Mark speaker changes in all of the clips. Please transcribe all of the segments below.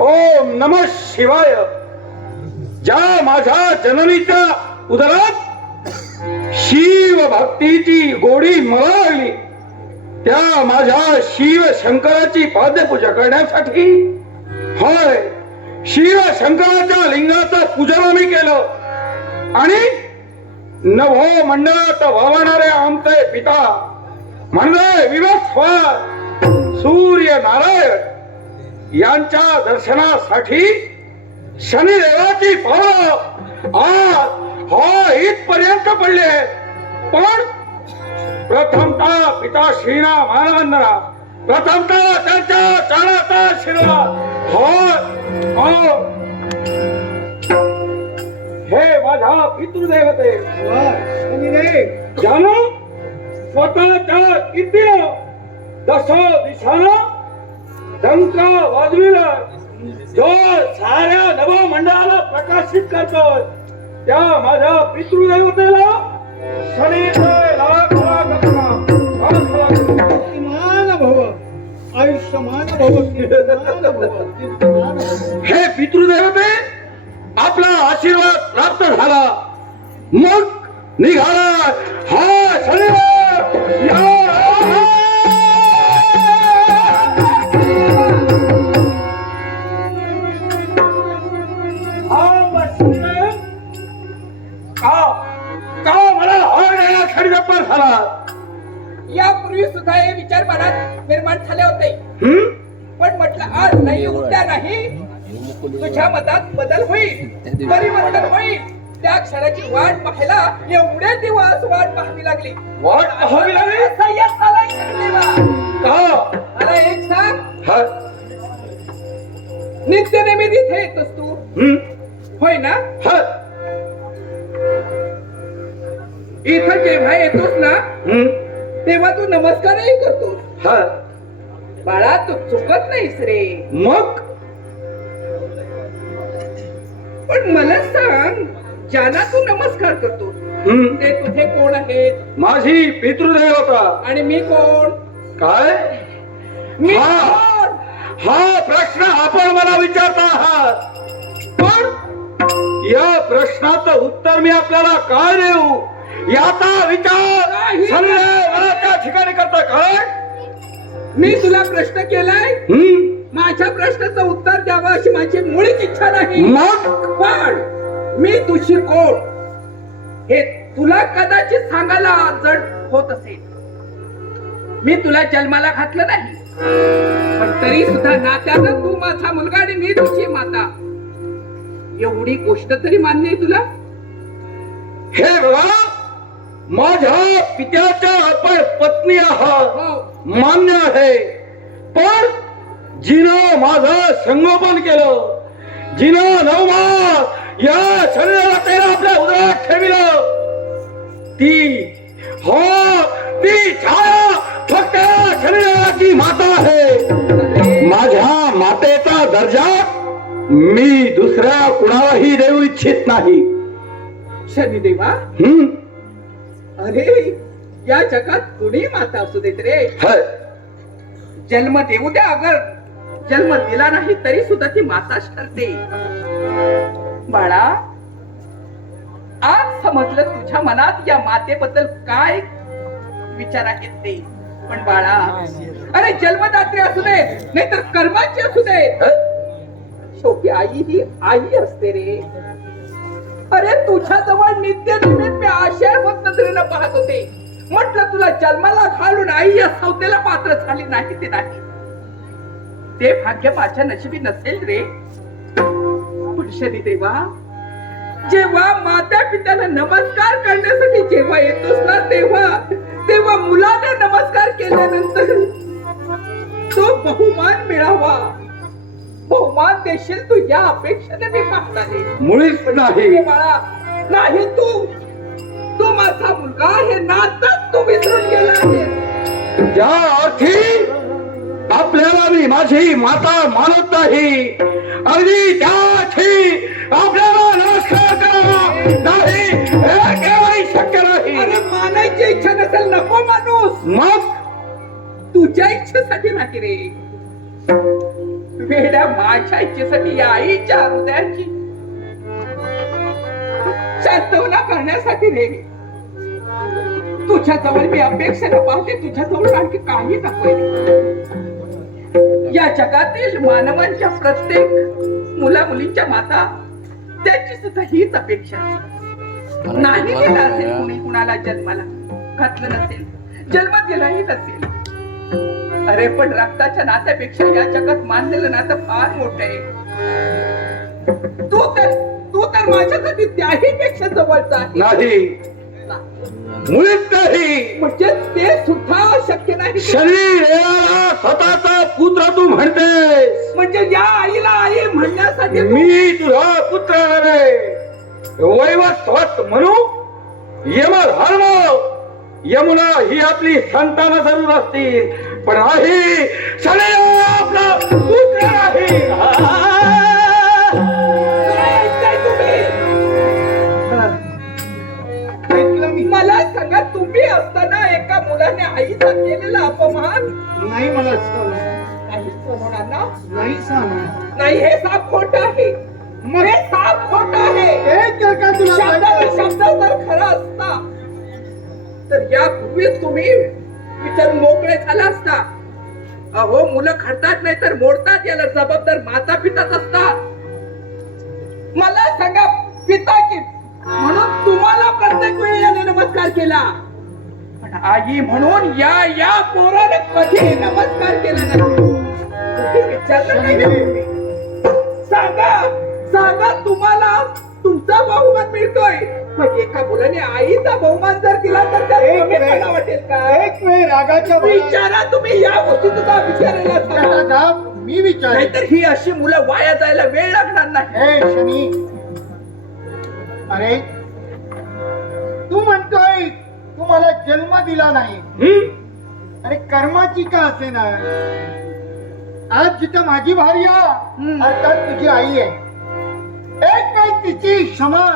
Speaker 1: ओम नम शिवाय. ज्या माझ्या जननीच्या उदरात शिव भक्तीची गोडी मला लागली त्या माझ्या शिव शंकराची पाद्यपूजा करण्यासाठी होय शिव शंकराच्या लिंगाचं पूजन आम्ही केलं. आणि नभो मंडळात वावणारे आमचे पिता म्हणजे विवस्वार सूर्य नारायण यांच्या दर्शनासाठी शनिदेवाची पावलं आज हो इथपर्यंत पडले. पण प्रथमतः पिता श्रीना मानवंदना प्रथमता त्यांच्या चरणाचा आशीर्वाद हो हे माझ्या पितृदेवते. ज्यानं स्वतःच्या किती दश दिशानं डंका वाजविला. जो साऱ्या नवमंडळाला प्रकाशित करतोय त्या माझ्या पितृदेवतेला.
Speaker 2: मान भव आयुष्यमान भव
Speaker 1: हे पितृदेवते आपला आशीर्वाद प्राप्त झाला. मग निघाला हा शनिवार.
Speaker 3: नाही. तुझ्या मतात बदल होईल परिवर्तन होईल. त्या क्षणाची वाट पाहायला एवढे दिवस वाट पाहावी लागली.
Speaker 1: वाट पाहावी लागली?
Speaker 3: यश आला.
Speaker 1: का
Speaker 3: मला एक सांग.
Speaker 1: हा?
Speaker 3: नित्य नेहमी तिथे येतोस तू? होय ना?
Speaker 1: हा?
Speaker 3: इथं जेव्हा येतोस ना
Speaker 1: हम्म?
Speaker 3: तेव्हा तू नमस्कारही करतोस.
Speaker 1: हा?
Speaker 3: बाळा तू चुकत नाहीस रे.
Speaker 1: मग?
Speaker 3: पण मला सांग ज्यांना तू नमस्कार करतो
Speaker 1: हम्म?
Speaker 3: ते तुझे कोण आहेत?
Speaker 1: माझी पितृदेवता
Speaker 3: आणि मी कोण?
Speaker 1: काय?
Speaker 3: मी
Speaker 1: हा.
Speaker 3: कोण?
Speaker 1: हा प्रश्न आपण मला विचारता आहात. पण या प्रश्नाचं उत्तर मी आपल्याला काय देऊ? याचा विचार
Speaker 3: नाही.
Speaker 1: ठिकाणी करता काय?
Speaker 3: मी तुला प्रश्न केलाय? माझ्या प्रश्नाचं उत्तर द्यावं अशी माझी मुळीच इच्छा नाही.
Speaker 1: मग?
Speaker 3: पण मी तुझी कोण? हे तुला कदाचित सांगायला जड होत असेल. मी तुला जन्माला घातलं नाही. पण तरी सुद्धा नात्यानं तू माझा मुलगा आणि मी तुझी माता. एवढी गोष्ट तरी मान्य आहे तुला?
Speaker 1: हे बघा माझ्या पित्याच्या आपण पत्नी आहात.
Speaker 3: हो.
Speaker 1: मान्य आहे. पण जिनं माझं संगोपन केलं जिनं नवमास या शरीराला त्याला आपल्या उदरात ठेविलं ती हो ती छाया फक्त शरीराची माता आहे. माझ्या मातेचा दर्जा मी दुसऱ्या कुणालाही देऊ इच्छित नाही.
Speaker 3: शनिदेवा?
Speaker 1: हम्म
Speaker 3: अरे या जगात कुणी माता असू देत रे. जन्म देऊ द्या अगर. जन्म दिला नाही तरी सुद्धा ती माताच ठरते. बाळा आज समजलं तुझ्या मनात या मातेबद्दल काय विचार आहेत ते. पण बाळा अरे जन्मदात्री असू दे नाहीतर कर्माची असू दे? शेवटी आई ही आई असते रे. अरे तुझ्या जवळ नित्य निमित मी आशयावत नजरेनं पाहत होते. म्हटलं तुला जन्माला घालून आई या सौतेला पात्र झाली नाही ते नाही. ते भाग्य माझ्या नशिबी नसेल रे. पुरुषनी देवा जेव्हा माता पित्याला नमस्कार करण्यासाठी जेव्हा येतोस ना तेव्हा तेव्हा मुलाने नमस्कार केल्यानंतर तो बहुमान मिळावा. बहुमान देशील तू या अपेक्षेने मी पाहत
Speaker 1: मुळीच नाही.
Speaker 3: बाळा नाही तू. तू माझा मुलगा हे नातच तू विसरून गेला आहे.
Speaker 1: ज्या अर्थी आपल्याला मी माझी माता मानत नाही. अगदी त्या अर्थी आपल्याला नमस्कार करावा नाही हे केव्हाही शक्य नाही.
Speaker 3: अरे मानायची इच्छा नसेल नको माणूस
Speaker 1: मग?
Speaker 3: तुझ्या इच्छेसाठी नाही रे. वेड्या माझ्या इच्छेसाठी या आईच्या हृदयाची शांतवना करण्यासाठी रे. तुझ्या जवळ मी अपेक्षेनं पाहते तुझ्या जवळ आणखी काही नको या जगातील मानवांच्या प्रत्येक मुला मुलींच्या माता त्यांची सुद्धा हीच अपेक्षा असते. नाही दिला असेल कुणी कुणाला जन्माला. घातलं नसेल. जन्म दिलाही नसेल. अरे पण रक्ताच्या नात्यापेक्षा या जगात मानलेलं नातं फार मोठं आहे. तू तर तू तर माझ्यासाठी त्याही पेक्षा जवळचा आहे
Speaker 1: नाही. मुळीच नाही
Speaker 3: म्हणजे ते सुद्धा शक्य नाही.
Speaker 1: शरीर देवाला स्वतःचा पुत्र तू म्हणतेस.
Speaker 3: म्हणजे या आईला आई म्हणण्यासाठी
Speaker 1: मी तुझा पुत्र नव्हे वैवस्वत म्हणू यम धर्म यमुना ही आपली संतान जरूर असतील पण नाही शरीर आपला पुत्र नाही
Speaker 3: आईचा केलेला अपमान.
Speaker 2: नाही मला.
Speaker 3: नाही ना
Speaker 2: नाही
Speaker 3: हे साप खोट आहे.
Speaker 2: मग
Speaker 3: हे साप खोट आहे.
Speaker 2: का तुला
Speaker 3: शब्दाचा शब्द जर खरा असता तर यापूर्वी तुम्ही विचारून मोकळे झाला असता. अहो मुलं खडतात नाही तर मोडतात याला. जबाबदार माता पिताच असतात. मला सांगा पिताची म्हणून तुम्हाला प्रत्येक वेळी याने नमस्कार केला. आई म्हणून या या पोराने कधी नमस्कार केला नाही? सांगा सांगा तुम्हाला तुमचा बहुमान मिळतोय. मग एका मुलाने आईचा बहुमान जर दिला तर. वाटेल का?
Speaker 2: एक वेळ रागाच्या
Speaker 3: विचारा तुम्ही या गोष्टी सुद्धा विचारायला
Speaker 2: मी विचार
Speaker 3: नाहीतर ही अशी मुलं वाया जायला वेळ लागणार नाही.
Speaker 2: हे शनी. अरे तू म्हणतोय तू मला जन्म दिला नाही? अरे कर्माची का असे ना आज जिथं माझी भार्या
Speaker 3: हम्म.
Speaker 2: अर्थात तुझी आई आहे. एक वेळ तिची क्षमा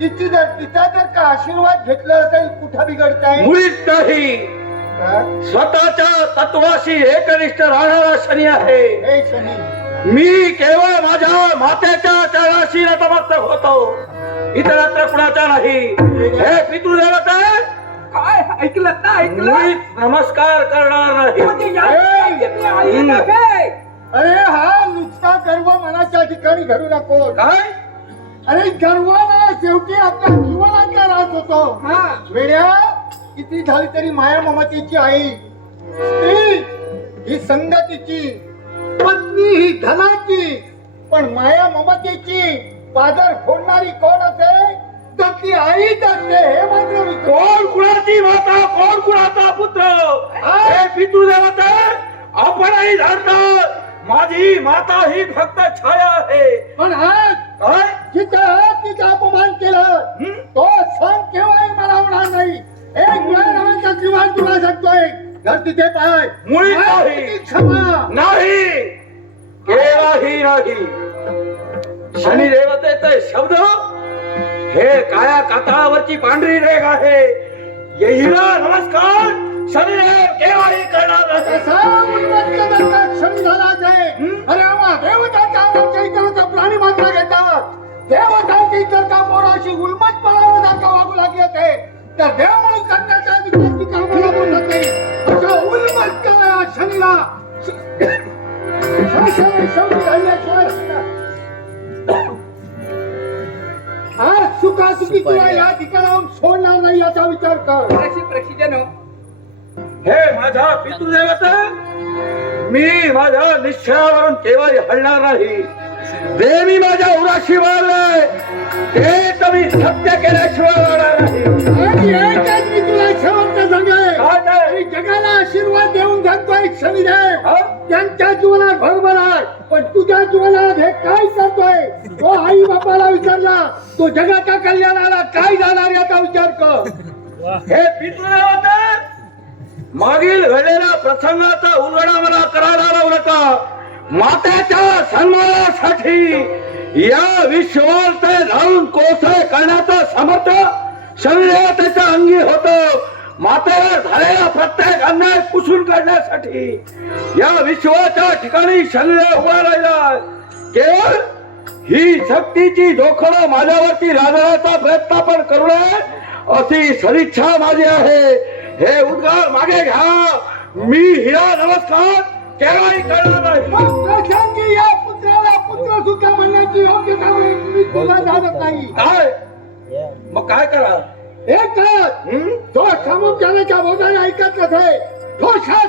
Speaker 2: तिची जर तिचा जर का आशीर्वाद घेतला असेल कुठं बिघडताय?
Speaker 1: मुळीच नाही? स्वतःच्या तत्वाशी एकनिष्ठ राहणारा शनी आहे.
Speaker 2: हे शनी.
Speaker 1: मी केवळ माझ्या मातेच्या चरणाशी नतमस्तक होतो. इतरत्र कुणाचा नाही. हे पितृदेवता
Speaker 3: काय? ऐकलं ना ऐकलं?
Speaker 1: नमस्कार करणार नाही.
Speaker 3: म्हणजे या
Speaker 2: ए!
Speaker 3: जगाची आई
Speaker 1: हम्म.
Speaker 3: नव्हे.
Speaker 2: अरे हा नुसता गर्व मनाच्या ठिकाणी घडू नको.
Speaker 1: काय?
Speaker 2: अरे गर्वाला शेवटी आपल्या जीवनाचा रास होतो.
Speaker 3: हा.
Speaker 2: वेड्या किती झाली तरी माया ममतेची आई. स्त्री ही संगतीची पत्नी ही धनाची पण माया ममतेची. पादर फोडणारी कोण असे? तर ती आईच असते हे मात्र
Speaker 1: कोण कुणाची माता कोण कुणाचा पुत्र? हे? पितृदेवता आपणही जाणतात माझी माता ही फक्त छाया देवतांची
Speaker 2: इतर का पोराशी उन्मत पळावण्याचा वागू लागले ते तर देव म्हणून करण्याच्या अधिकाराची कामाला बोलत नाही. शेवटी राहिल्याशिवाय राहणार. आज सुखासुखी तुला या ठिकाणाहून सोडणार नाही याचा विचार कर.
Speaker 3: अशी
Speaker 1: हे माझ्या पितृदेवता मी माझ्या निश्चयावरून केव्हाही हलणार नाही. देवी माझ्या उराशी वाढले ते तर मी सत्य केल्याशिवाय वाढणार नाही.
Speaker 2: तुला शेवटचं जगाला आशीर्वाद देऊन सांगतोय शनिदेव
Speaker 1: हा?
Speaker 2: त्यांच्या जीवनात भरभर आहे. पण तुझ्या जीवनात हे काय करतोय तो आई बापाला विचारला तो जगाच्या कल्याणाला काय जाणार याचा विचार कर.
Speaker 1: हे मागील घडलेल्या प्रसंगाचा उलगडा मला करायला लावू नका मातेच्या सन्मानासाठी या विश्वात जाऊन कोसळ करण्याचं समर्थ शरीराच्या अंगी होत. मातेवर झालेला प्रत्येक अन्याय पुसून काढण्यासाठी या विश्वाच्या ठिकाणी शरीर उभा राहिला केवळ ही शक्तीची जोखड माझ्यावरती लादण्याचा प्रयत्न पण करू नये अशी सदिच्छा माझी आहे. हे उद्गार मागे घ्या. मी हिरा नमस्कार. नाही
Speaker 2: मग प्रशांती या पुत्राला पुत्र सुद्धा म्हणण्याची योग्यता मी तुला जाणत नाही.
Speaker 1: काय? मग काय करा?
Speaker 2: एक तर? तो सामुख्याच्या बोधाने ऐकत नसे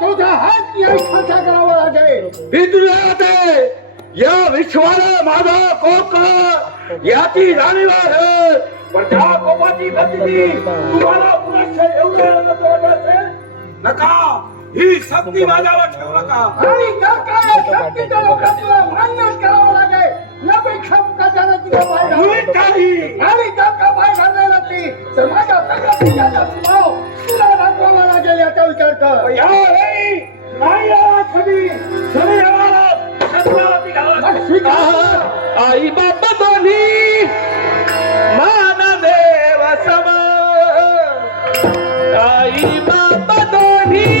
Speaker 2: तुझा हात या इच्छाचा करावा लागेल
Speaker 1: मी तुला ते या विश्वाला माझा कोप करा. याची जाणीव आहे. पण त्या कोपाची बंदी तुम्हाला पुनश्च एवढं? नका. ही शक्ती माझ्यावर ठेवू नका.
Speaker 2: आणि त्या काळात शक्तीच्या लोकांना मान्यच करावं लागेल. यापेक्षा मुखाच्यानं तुझ्या पाय
Speaker 1: तुम्ही
Speaker 2: घाल.
Speaker 1: काही.
Speaker 2: आणि त्या का पाय घालणार नसती तर माझ्या प्रगतीचा स्वभाव तुला दाखवावा लागेल याचा विचार कर.
Speaker 1: यावेळी नाही आला कधी शरीराला शस्त्रावरती घाला. आई बाबा दोन्ही. मानदेव सम आई बाबा दोन्ही.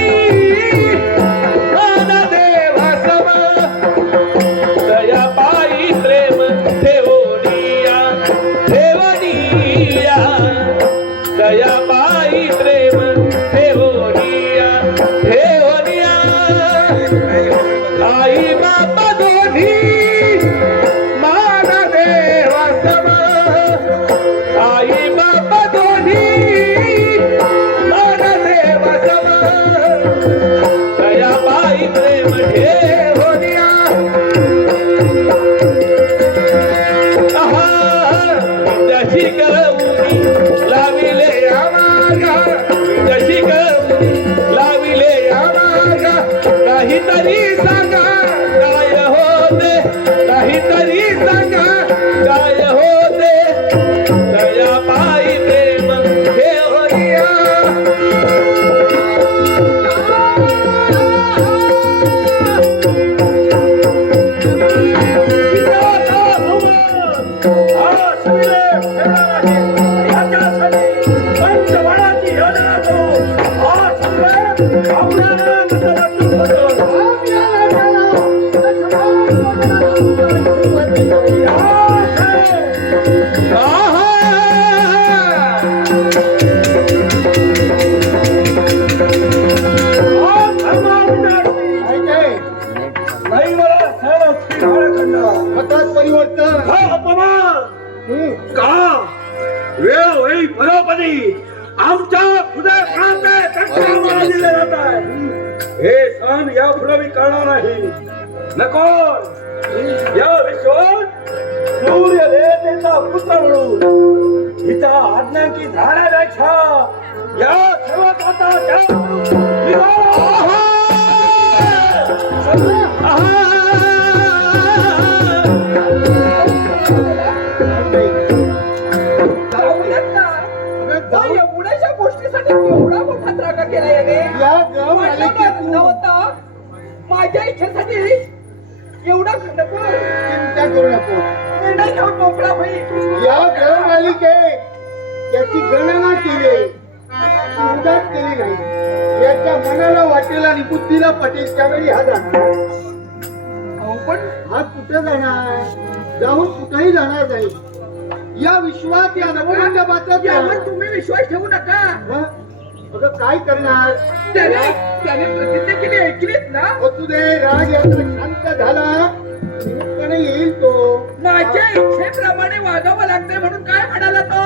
Speaker 1: नको या विश्वात सूर्य देवतेचा पुत्र म्हणून हिचा आज्ञांकी झाडापेक्षा या
Speaker 3: एवढा मोठा त्रागा केला याने.
Speaker 2: या
Speaker 3: नव्हता. माझ्या इच्छेसाठी होईल
Speaker 2: या ग्रह मालिकेत त्याची गणना केली सुरुवात केली नाही. याच्या मनाला वाटेल आणि बुद्धीला पटेल त्यावेळी हा जाणार.
Speaker 3: पण
Speaker 2: हा कुठे जाणार? जाऊन कुठेही जाणार नाही. या विश्वात या नवरंगबाचा
Speaker 3: यावर तुम्ही विश्वास ठेवू नका.
Speaker 2: अगं काय करणार?
Speaker 3: त्याने त्याने प्रतिज्ञा केली ऐकलीत ना?
Speaker 2: असू दे राग याचा शांत झाला.
Speaker 3: माझ्या इच्छेप्रमाणे वागावं लागतंय म्हणून काय म्हणाला तो?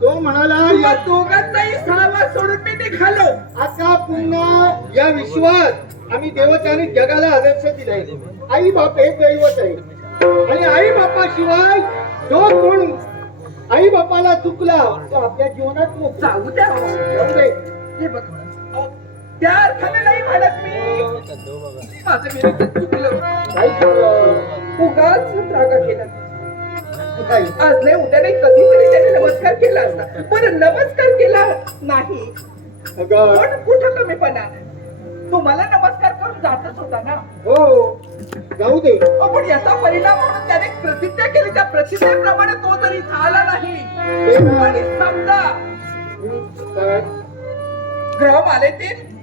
Speaker 2: तो म्हणाला
Speaker 3: दोघांचाही सहवास सोडून मी निघालो.
Speaker 2: आता पुन्हा या विश्वात आम्ही देवताने जगाला आदर्श दिलाय. आई बाप हे दैवत आहे. आणि आई बापाशिवाय जो कोण? आई बापाला चुकला तो आपल्या जीवनात
Speaker 3: जाऊ द्या. हे बघ. त्या अर्थाने नाही म्हणत मी। माझं विरुद्ध चुकलं? उगाच केला
Speaker 2: काय?
Speaker 3: आज नाही उद्या नाही कधीतरी त्याने नमस्कार केला असता। पण नमस्कार केला नाही।
Speaker 2: अगं,
Speaker 3: पण कुठं कमीपणा? तुम्हाला नमस्कार करून जातच होता ना?
Speaker 2: हो जाऊ दे.
Speaker 3: पण याचा परिणाम म्हणून त्याने प्रतिज्ञा केली. त्या प्रतिज्ञेप्रमाणे तो तरी झाला नाही. आणि समजा ग्रह आले ते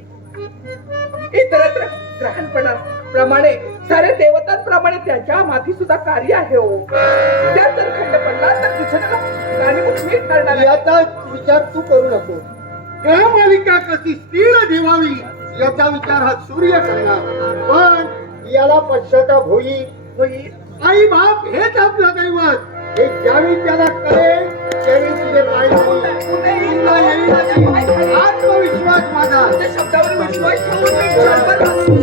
Speaker 3: इतरत्र ग्रहणपणा प्रमाणे साऱ्या देवतांप्रमाणे त्याच्या माथी सुद्धा कार्य आहे हो. त्यात जर खंड पडला तर दुसऱ्याला कारणीभूत मी करणार आहे.
Speaker 2: याचा विचार तू करू नको. ग्रह मालिका कशी स्थिर ठेवावी याचा विचार हा सूर्य करणार. पण याला पश्चाताप होईल.
Speaker 3: होईल.
Speaker 2: आई बाप हेच आपलं दैवत. हे ज्यावेळी त्याला कळेल त्यावेळी तुझे पाय आत्मविश्वास माझा.
Speaker 3: शब्दावर विश्वास ठेवून